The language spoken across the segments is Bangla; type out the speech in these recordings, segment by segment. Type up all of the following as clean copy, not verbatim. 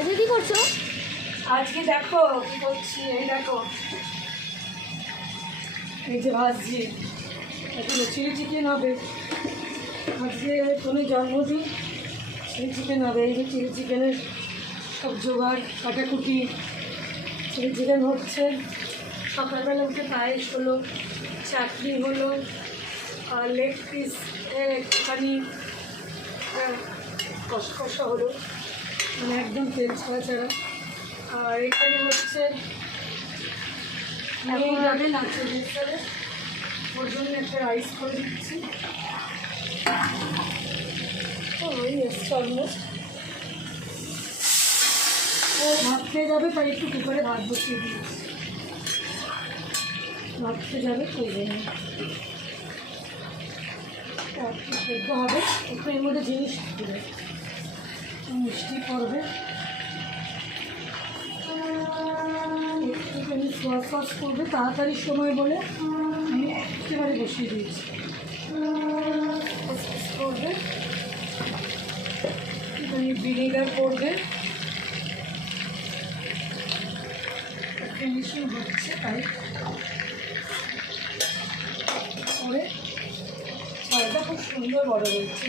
আজকে কি করছো? আজকে দেখো কি করছি, এই দেখো এই যে ভাজছি, এখন চিলি চিকেন হবে। আজকে কোনো জন্মদিন, চিলি চিকেন হবে। এই যে চিলি চিকেনের সব জোগাড়, কাটাকুটি। চিলি চিকেন হচ্ছে, সকালবেলা উঠে পায়েস হলো, চাটনি হলো, আর লেগ পিস একটুখানি কষা হলো, মানে একদম তেল ছাড়া ছাড়া। আর এখানে হচ্ছে নিয়ে যাবে নাচের ভিতরে, ওর জন্য একটা রাইস করে দিচ্ছি। ওই এসছে অলমোস্ট, ও ভাত খেয়ে যাবে, তাই একটু কুকারে ভাত বসিয়ে দিয়েছি। ভাত খেয়ে যাবে তো ওই জন্য একটু সেদ্ধ হবে। একটু এর মধ্যে জিনিস দেবে, মিষ্টি পড়বে, একটুখানি সোয়া সস করবে তাড়াতাড়ি সময় বলে আমি একেবারে বসিয়ে দিয়েছি। করবে একটুখানি ভিনেগার করবে, ফিনিশিং হচ্ছে তাই করে। চালটা খুব সুন্দর বড় হয়েছে,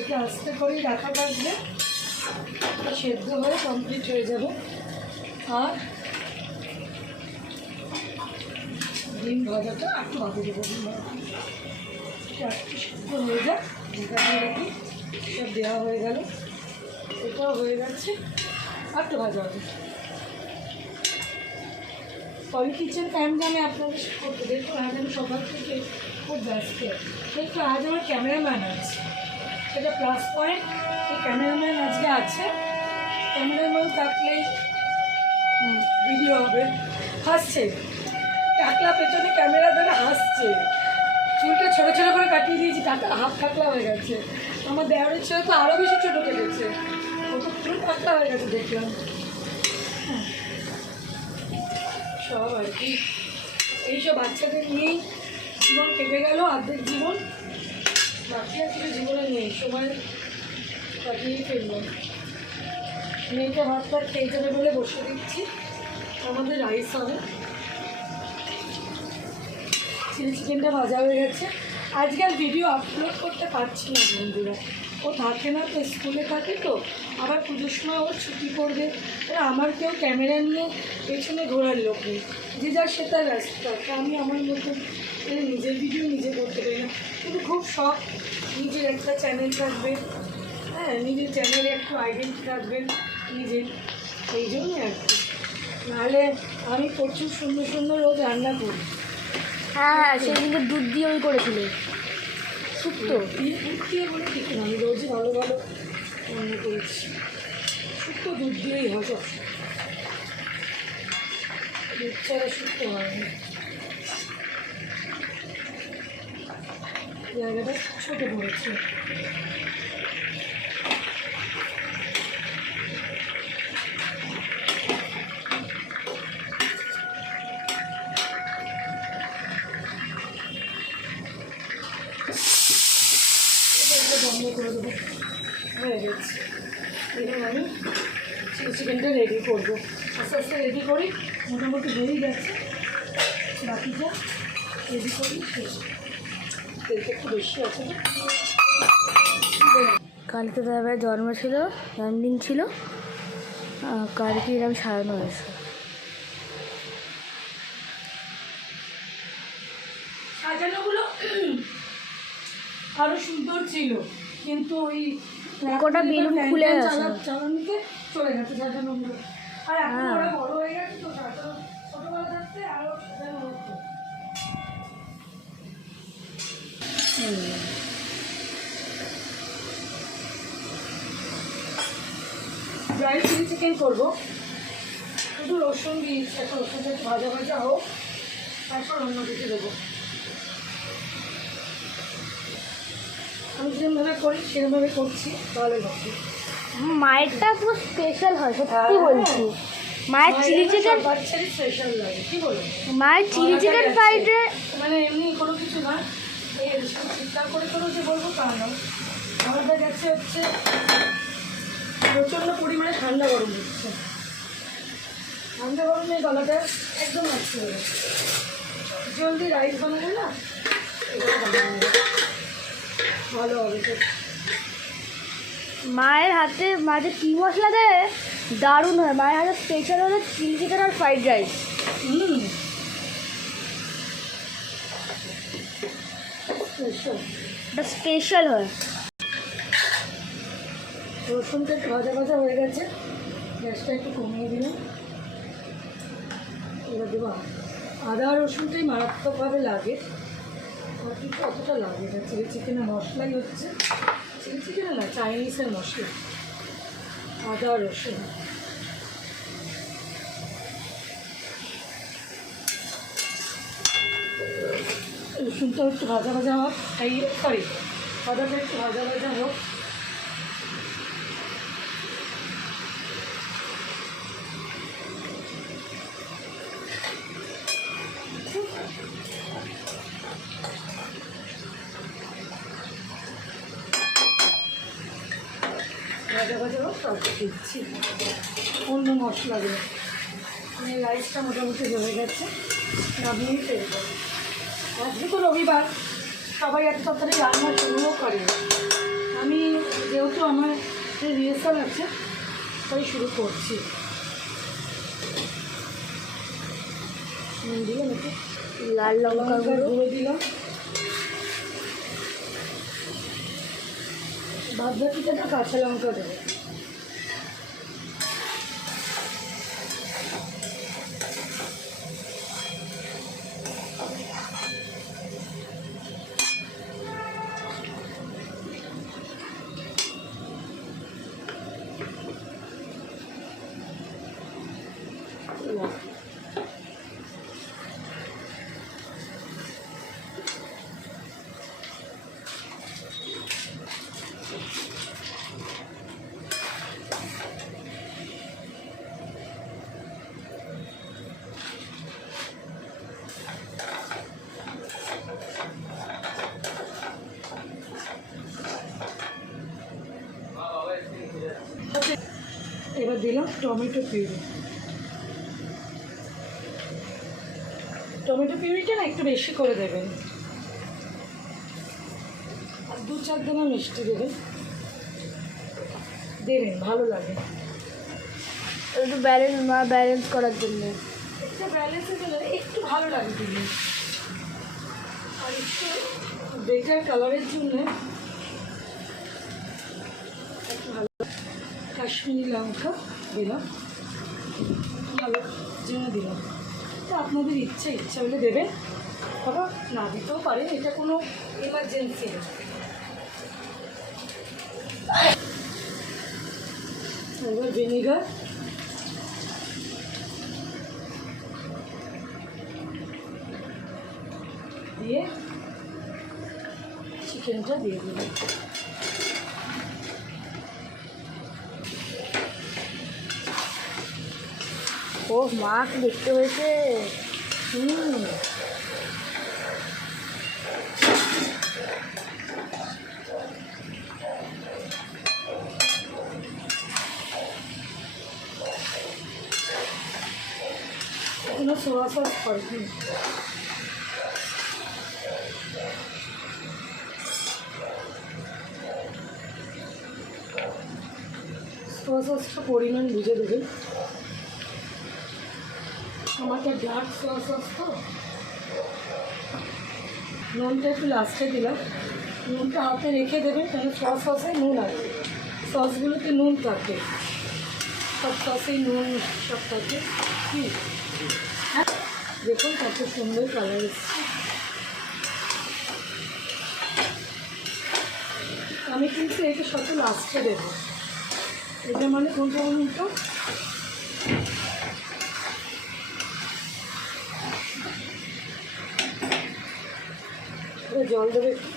এটা আস্তে করেই রাখা থাকবে, সেদ্ধ হয়ে কমপ্লিট হয়ে যাবে। আর ডিম ভাজাটা একটু ভাজে দেবো, ডিম ভাজা একটু সেদ্ধ হয়ে যাক, ঢাকা দিয়ে রাখি। সব দেওয়া হয়ে গেল, এটাও হয়ে গেছে, আর একটু ভাজা হবে। পলি কিচেন আমি আপনাদের করতে দেখুন, আজ আমি সকাল থেকে খুব ব্যস্ত, কিন্তু আজ আমার ক্যামেরাম্যান আছে, সেটা প্লাস পয়েন্ট। এই ক্যামেরাম্যান আজকে আছে, ক্যামেরাম্যান থাকলেই ভিডিও হবে। হাসছে, টাকলা পেছনে ক্যামেরা ধরে হাসছে, চুলটা ছোটো ছোটো করে কাটিয়ে দিয়েছি, হাফ টাকলা হয়ে গেছে। আমার দেওয়ারের ছেলে তো আরও বেশি ছোটো কেটেছে, ও তো পুরো টাকলা হয়ে গেছে দেখলাম। সব আর কি এইসব বাচ্চাদের নিয়েই জীবন কেটে গেল, অর্ধেক জীবন বাকি আসলে জীবনে নেই, সময় কাটিয়েই ফেললাম। মেয়েটা ভাতটা খেয়ে যাবে বলে বসে দিচ্ছি, আমাদের রাইস হবে। চিলি চিকেনটা ভাজা হয়ে গেছে। আজকে আর ভিডিও আপলোড করতে পারছি না বন্ধুরা, ও থাকে না তো, স্কুলে থাকে তো, আবার পুজোর সময় ও ছুটি করবে। আমার কেউ ক্যামেরা নিয়ে পেছনে ঘোরার লোক নেই, যে যার সে তার ব্যস্ত থাকে। আমি আমার মতন নিজের ভিডিও নিজে করতে পারি না, কিন্তু খুব শখ নিজের একটা চ্যানেল থাকবে, হ্যাঁ নিজের চ্যানেলে একটু আইডেন্টি রাখবেন নিজের, এই জন্যই আর কি। নাহলে আমি প্রচুর সুন্দর সুন্দর রোজ রান্না করি। হ্যাঁ হ্যাঁ, সেদিনকে দুধ দিয়ে ওই করেছিল শুক্তো, দুধ দিয়ে বলে ঠিক না, আমি রোজই ভালো ভালো রান্না করেছি। শুক্তো দুধ দিয়েই হয় সব, দুধ ছাড়া শুক্তো হয় না। জায়গাটা ছোটো পড়েছে, বন্ধ করে দেবো, হয়ে গেছে। এবার আমি চিলি চিকেনটা রেডি করবো, আস্তে আস্তে রেডি করি, মোটামুটি হয়েই গেছে, বাকিটা রেডি করি শেষ। তেলটা একটু বেশি আছে না। কালকে দাদাভাইয়ের জন্ম ছিল, জন্মদিন ছিল, কালকে এরকম সাজানো হয়েছে। সাজানোগুলো আরো সুন্দর ছিল, কিন্তু ওই কোটা বেলুন খুলে গেছে, চালানিতে চলে গেছে সাজানোগুলো। আর এখন ওরা বড় হয়ে গেছে তো, সাজানো ছোটবেলা থাকতে আরো সাজানো হতো। ড্রাই চিলি চিকেন করবো, শুধু রসুন দিয়েছি, একটা রসুনটা একটু ভাজা ভাজা হোক, তারপর অন্য কিছু দেবো। আমি যেরকমভাবে করি সেরকমভাবে করছি, তাহলে হবে। মায়েরটা পুরো স্পেশাল হয়, সত্যি বলছি। মায়ের চিলি চিকেন, বাচ্চারই স্পেশাল লাগে, কি বলো? মায়ের চিলি চিকেন ফ্রাইডে মানে এমনি কোনো কিছু না, এই চিন্তা করে যে বলবো তা না। আমাদের কাছে হচ্ছে প্রচণ্ড পরিমাণে ঠান্ডা গরম হচ্ছে, ঠান্ডা গরমে গলাটা একদম আসতে হবে। জলদি রাইস বানালে না এগুলো বানানো ভালো হবে। তো মায়ের হাতে মাঝে কী মশলা দেয় দারুণ হয়। মায়ের হাতে স্পেশাল হলো চিলি চিকেন আর ফ্রাইড রাইস। এটা স্পেশাল হয়। রসুনটা একটু ভাজা ভাজা হয়ে গেছে, গ্যাসটা একটু কমিয়ে দিলাম। এবার দেবো আদা রসুনটাই মারাত্মকভাবে লাগে, আর কিন্তু অতটা লাগে না। চিলি চিকেনের মশলাই হচ্ছে, চিলি চিকেনে না চাইনিজের মশলা, আদা রসুন। রসুনটাও একটু ভাজা ভাজা হোক, সরি আদাটা একটু ভাজা ভাজা হোক। ভাজা ভাজা হোক, তারপর দিচ্ছি অন্য মশলাগুলো। রাইসটা মোটামুটি হয়ে গেছে, নামিয়ে ফেলবো। আজকে তো রবিবার, সবাই এত তাড়াতাড়ি রান্না শুরুও করে। আমি যেহেতু আমার রিহার্সাল আছে তাই শুরু করছি। দিলাম একটু লাল লঙ্কা গুঁড়ো দিলাম, বাদ বাকিটা কাঁচা লঙ্কা দেবো। এবার দিলাম টমেটো পিউরি। টমেটো পিউরিটা না একটু বেশি করে দেবেন, আর 2-4 দানা মিষ্টি দেবেন, ভালো লাগে। একটু ব্যালেন্স করার জন্য, একটা ব্যালেন্সে দিলে একটু ভালো লাগে দিলে। আর একটু বেটার কালারের জন্য একটু ভালো কাশ্মীরি লঙ্কা দিলাম, ভালো জন্য দিলাম। তো আপনাদের ইচ্ছা হলে দেবেন, বাবা না দিতেও পারেন, এটা কোনো এমার্জেন্সি না। এবার ভিনেগার দিয়ে চিকেনটা দিয়ে দিলাম। ও মা কি দেখতে হয়েছে। কোনো সোয়া সস করবেন, সোয়া সসটা পরিমাণ বুঝে দেবেন। আমাকে ডার্ক সোয়া সস তো, নুনটা একটু লাস্টে দিলাম। নুনটা হাতে রেখে দেবেন, কারণ সোয়া সসে নুন আছে, সসগুলোতে নুন থাকে, সব সসেই নুন সব থাকে। কি হ্যাঁ দেখুন কত সুন্দর কালার এসছে। আমি কিন্তু এটা সব লাস্টে দেবো, এটা মানে কোনটা বলুন তো, জল দেবে একটু।